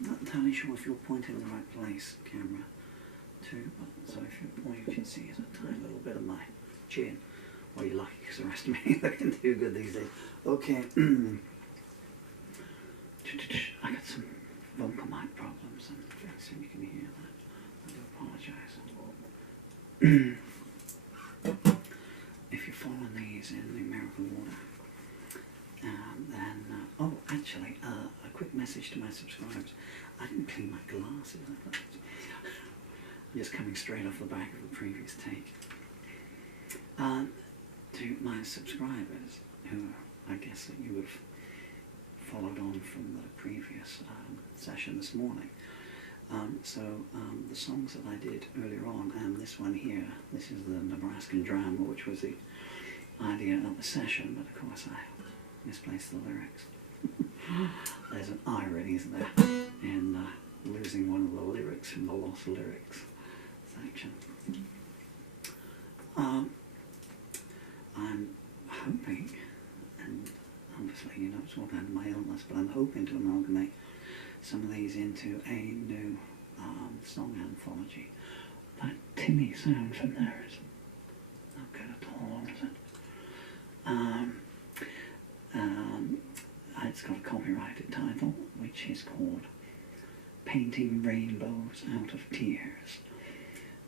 Not entirely sure if you're pointing in the right place, camera, too, but so if you point, you can see is a tiny little bit of my chin. Well, you're lucky because the rest of me looking too good these days. Okay. I got some vocal mic problems, and I assume you can hear that. I do apologise. If you follow these in numerical order, then, oh, actually, a quick message to my subscribers. I didn't clean my glasses. I'm just coming straight off the back of the previous take. To my subscribers, who I guess that you have followed on from the previous session this morning. The songs that I did earlier on, and this one here, this is the Nebraskan Drama, which was the idea of the session, but of course I misplaced the lyrics. There's an irony, isn't there, in losing one of the lyrics from the lost lyrics section. I'm hoping, and obviously you know it's all down to my illness, but I'm hoping to amalgamate some of these into a new song anthology. That tinny sound from there is not good at all, is it? It's got a copyrighted title, which is called Painting Rainbows Out of Tears.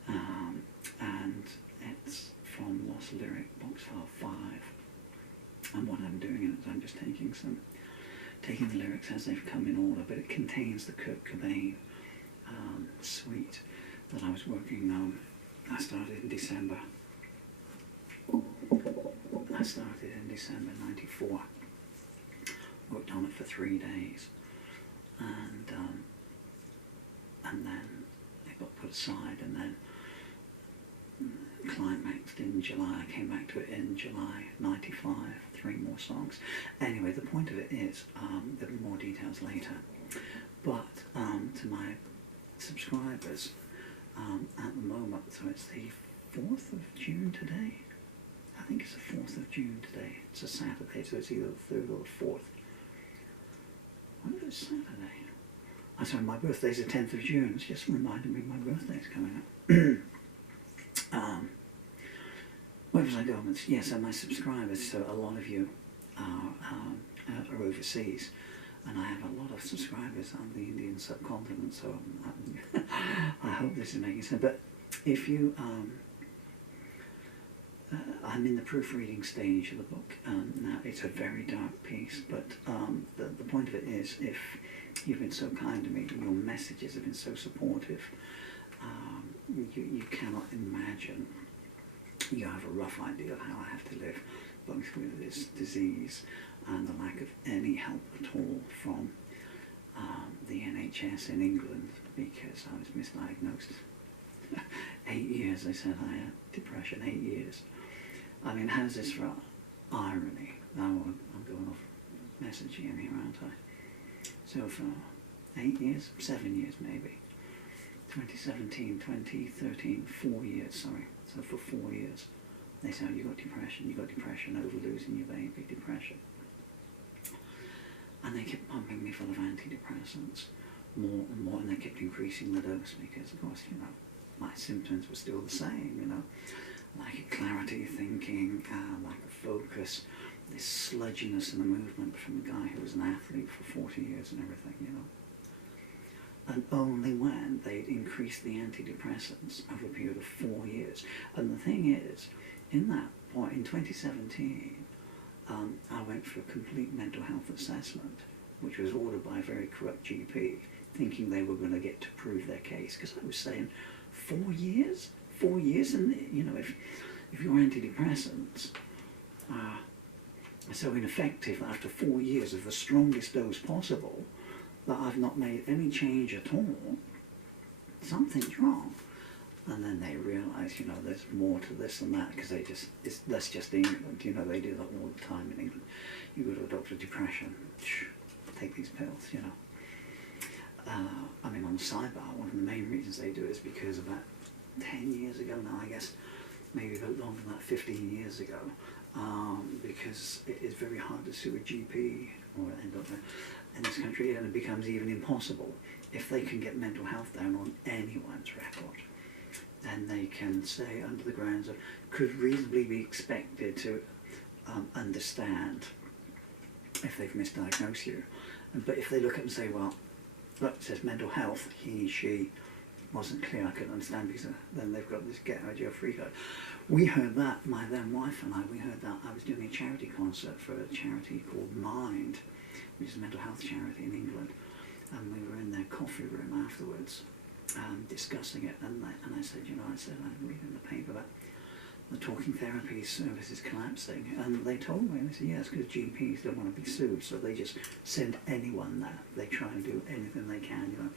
And it's from Lost Lyric, box file 5. And what I'm doing is I'm just taking the lyrics as they've come in order, but it contains the Kurt Cobain suite that I was working on. I started in December 94. Worked on it for 3 days, and then it got put aside, and then climaxed in July. I came back to it in July 95, 3 more songs. Anyway, the point of it is, there'll be more details later, but to my subscribers, at the moment, so it's the 4th of June today? I think it's the 4th of June today. It's a Saturday, so it's either the 3rd or the 4th. When is Saturday? I'm sorry, my birthday's the 10th of June. It's just reminded me my birthday's coming up. Where was I going? Yeah, so my subscribers, so a lot of you are overseas, and I have a lot of subscribers on the Indian subcontinent, so I hope this is making sense. But if you, I'm in the proofreading stage of the book. Now, it's a very dark piece, but the point of it is, if you've been so kind to me, your messages have been so supportive, you cannot imagine. You have a rough idea of how I have to live, both with this disease and the lack of any help at all from the NHS in England, because I was misdiagnosed. 8 years, they said I had depression, 8 years. I mean, how's this for irony? Now I'm going off message again here, aren't I? So for 8 years, 7 years maybe, 2017, 2013, 4 years, sorry. So for 4 years, they said, you got depression over losing your baby, depression. And they kept pumping me full of antidepressants, more and more, and they kept increasing the dose because, of course, you know, my symptoms were still the same, you know, lack of clarity, thinking, lack of focus, this sludginess in the movement from a guy who was an athlete for 40 years and everything, you know. And only when they'd increased the antidepressants over a period of 4 years. And the thing is, in that point, in 2017, I went for a complete mental health assessment, which was ordered by a very corrupt GP, thinking they were going to get to prove their case. Because I was saying, 4 years? 4 years? And, you know, if your antidepressants are so ineffective after 4 years of the strongest dose possible, that I've not made any change at all, something's wrong. And then they realise, you know, there's more to this than that, because that's just England, you know, they do that all the time in England. You go to a doctor, depression, take these pills, you know. I mean, on the sidebar, one of the main reasons they do it is because about 10 years ago now, I guess, maybe a bit longer than that, 15 years ago, because it is very hard to sue a GP or a doctor in this country, and it becomes even impossible if they can get mental health down on anyone's record, then they can say under the grounds of could reasonably be expected to understand if they've misdiagnosed you. But if they look at it and say, well, look, it says mental health, he, she wasn't clear, I couldn't understand, because then they've got this get out of jail free card. We heard that, my then wife and I, we heard that. I was doing a charity concert for a charity called Mind, which is a mental health charity in England, and we were in their coffee room afterwards discussing it, and I said, you know, I'm reading the paper that the talking therapy service is collapsing, and they told me, and they said, yes, because GPs don't want to be sued, so they just send anyone there. They try and do anything they can, you know.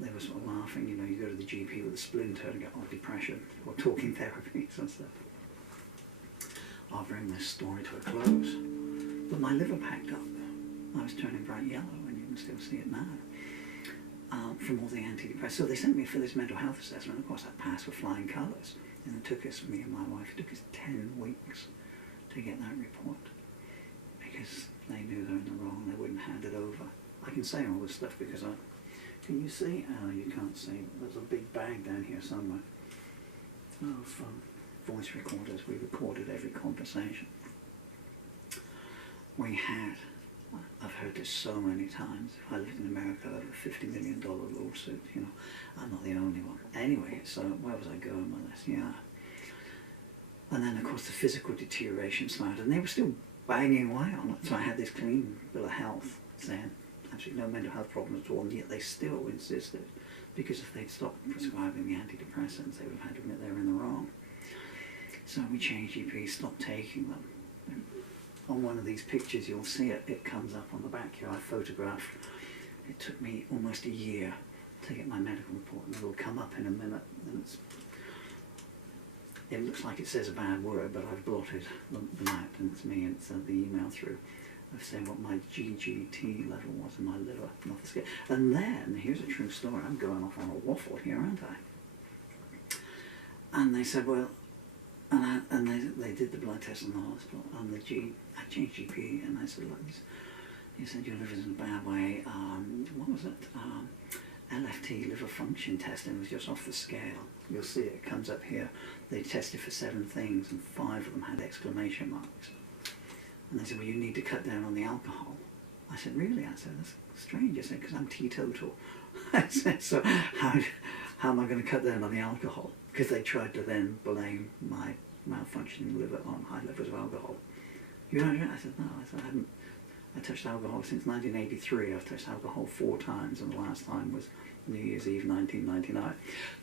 They were sort of laughing, you know, you go to the GP with a splinter and get on depression, or talking therapies and stuff. I'll bring this story to a close. But my liver packed up. I was turning bright yellow, and you can still see it now, from all the antidepressants. So they sent me for this mental health assessment. Of course, I passed with flying colours. And it took us, me and my wife, it took us 10 weeks to get that report, because they knew they were in the wrong, they wouldn't hand it over. I can say all this stuff because can you see? Oh, you can't see. There's a big bag down here somewhere of voice recorders. We recorded every conversation we had. I've heard this so many times. If I lived in America, I'd have a $50 million lawsuit, you know. I'm not the only one. Anyway, so where was I going with this? Yeah. And then, of course, the physical deterioration started, and they were still banging away on it. So I had this clean bill of health saying absolutely no mental health problems at all, and yet they still insisted, because if they'd stopped prescribing the antidepressants, they would have had to admit they were in the wrong. So we changed GPs, stopped taking them. On one of these pictures, you'll see it, it comes up on the back here. I photographed. It took me almost a year to get my medical report, and it'll come up in a minute. And it looks like it says a bad word, but I've blotted them out, and it's me, and it's the email through of saying what my GGT level was in my liver, not the scale. And then, here's a true story. I'm going off on a waffle here, aren't I? And they said, well, and they did the blood test in the hospital, and I changed GP, and I said, look, you said your liver's in a bad way. What was it? LFT, liver function test, and it was just off the scale. You'll see it comes up here. They tested for 7 things, and 5 of them had exclamation marks. And they said, well, you need to cut down on the alcohol. I said, really? I said, that's strange. I said, because I'm teetotal. I said, so how am I going to cut down on the alcohol? Because they tried to then blame my malfunctioning liver on high levels of alcohol. You know what I mean? I said, no. I said, I touched alcohol since 1983. I've touched alcohol 4 times, and the last time was New Year's Eve 1999,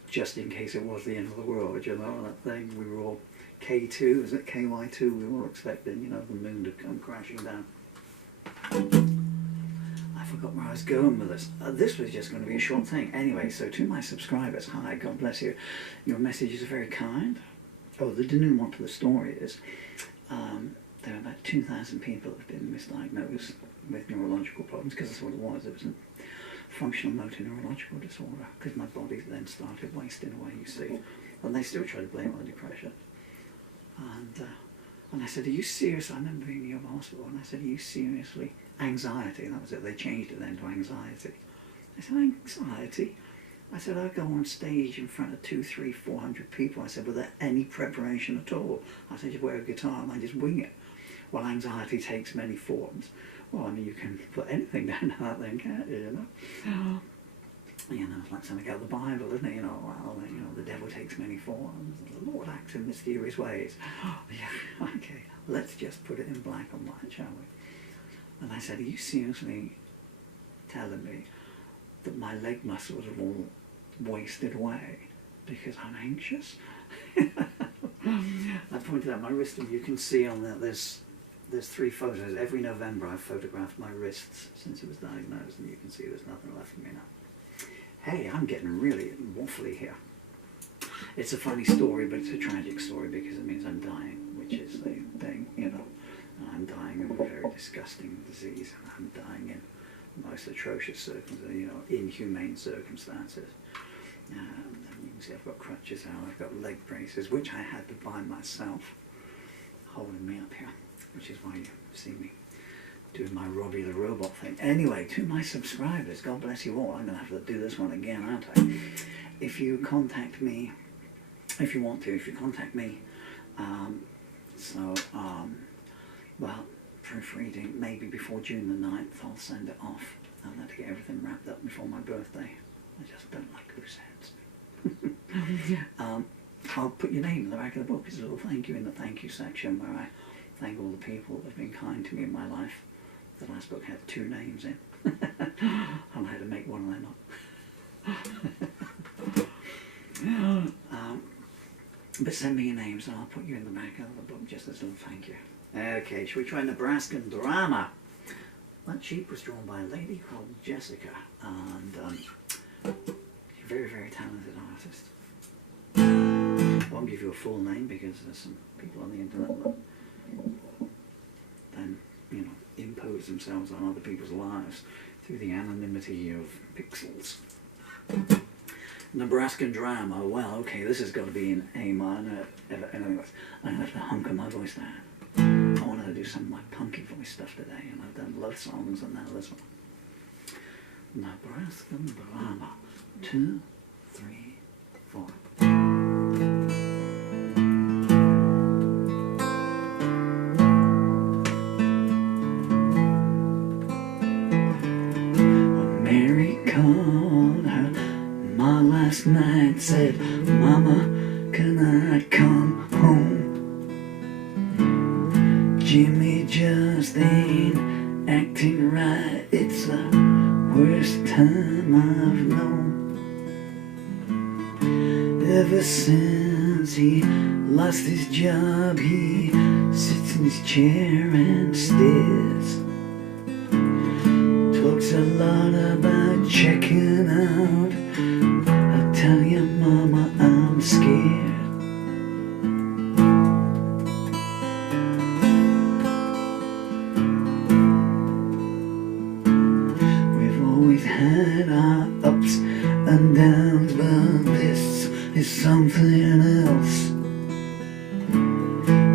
just in case it was the end of the world, you know, that thing. We were all K2, is it KY2? We were all expecting, you know, the moon to come crashing down. I forgot where I was going with this. This was just going to be a short thing. Anyway, so to my subscribers, hi, God bless you. Your messages are very kind. Oh, the denouement to the story is there are about 2,000 people that have been misdiagnosed with neurological problems, because that's what it was. It was a functional motor neurological disorder, because my body then started wasting away, you see. And they still try to blame it on depression. And I said, are you serious? I remember being in the hospital, and I said, are you seriously? Anxiety, that was it. They changed it then to anxiety. I said, anxiety? I said, I go on stage in front of 200, 300, 400 people. I said, without any preparation at all. I said, you wear a guitar and I just wing it. Well, anxiety takes many forms. Well, I mean, you can put anything down that thing, can't you, you know? You know, it's like something out of the Bible, isn't it? You know, well, you know, the devil takes many forms, the Lord acts in mysterious ways. Yeah, okay, let's just put it in black and white, shall we? And I said, are you seriously telling me that my leg muscles have all wasted away because I'm anxious? I pointed out my wrist, and you can see on that there's 3 photos. Every November I've photographed my wrists since it was diagnosed, and you can see there's nothing left of me now. Hey, I'm getting really waffly here. It's a funny story, but it's a tragic story, because it means I'm dying, which is the thing, you know. I'm dying of a very disgusting disease. I'm dying in most atrocious circumstances, you know, inhumane circumstances. You can see I've got crutches now, I've got leg braces, which I had to buy myself, holding me up here, which is why you see me doing my Robbie the Robot thing. Anyway, to my subscribers, God bless you all. I'm going to have to do this one again, aren't I? If you contact me, if you want to, if you contact me, well, proofreading, maybe before June the 9th, I'll send it off. I'll have to get everything wrapped up before my birthday. I just don't like loose ends. I'll put your name in the back of the book. There's a little thank you in the thank you section where I thank all the people that have been kind to me in my life. The last book had 2 names in. I had to make one of them up. But send me your names and I'll put you in the back of the book just as a little thank you. Okay, shall we try Nebraskan Drama? That sheep was drawn by a lady called Jessica, and she's a very, very talented artist. I won't give you a full name because there's some people on the internet that then, impose themselves on other people's lives through the anonymity of pixels. Nebraskan Drama, well, okay, this has got to be in A minor. Anyways, I'm going to have to hunker my voice down. I wanted to do some of my punky voice stuff today, and I've done love songs and now this one. Nebraskan Drama, 2, 3, 4. Mary called her ma last night, said, Mama, can I come home? Jimmy just ain't acting right, it's the worst time I've known. Ever since he lost his job, he sits in his chair and stares. Talks a lot about checking out. I tell you, Mama, I'm scared. Had our ups and downs, but this is something else.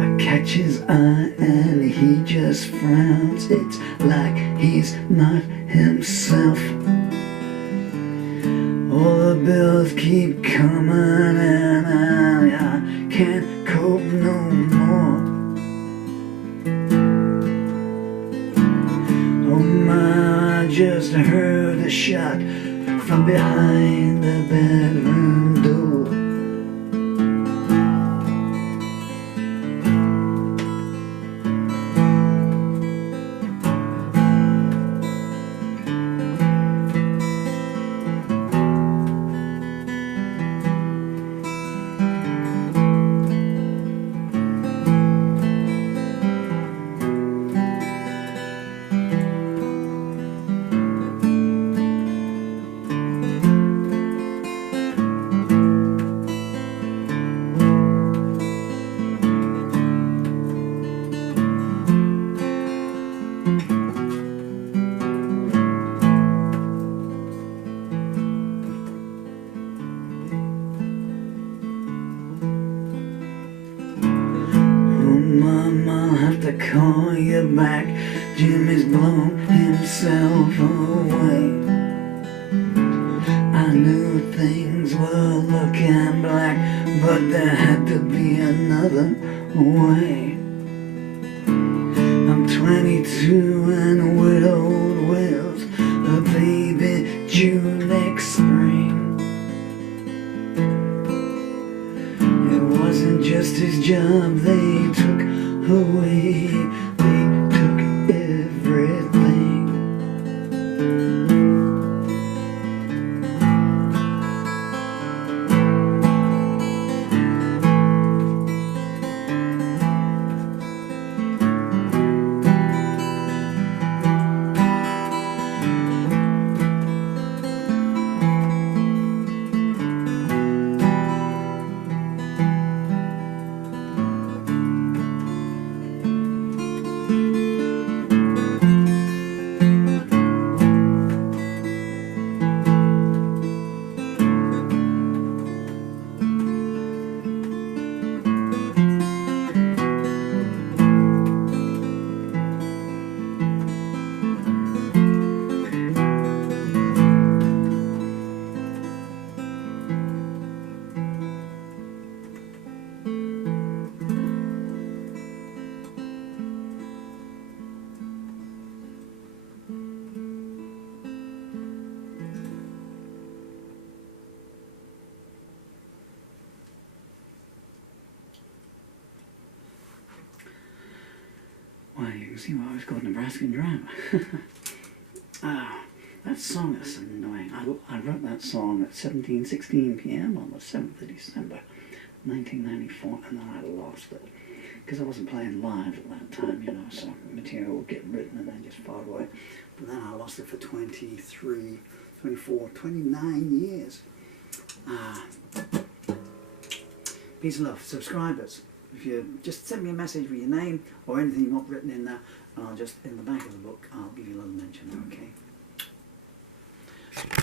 I catch his eye and he just frowns. It's like he's not himself. All the bills keep coming and I can't cope no more. Oh my, I just heard a shot from behind the bedroom door. To call you back, Jimmy's blown himself away. I knew things were looking black, but there had to be another way. I'm 22 and widowed with a baby due next spring. It wasn't just his job they took away, they took everything. can see why it was called Nebraskan Drama. That song is so annoying. I wrote that song at 17:16 p.m. on the 7th of December 1994, and then I lost it because I wasn't playing live at that time, you know, so material would get written and then just far away. But then I lost it for 23, 24, 29 years. Peace and love. Subscribers, if you just send me a message with your name or anything you want written in there, and I'll just, in the back of the book, I'll give you a little mention, okay?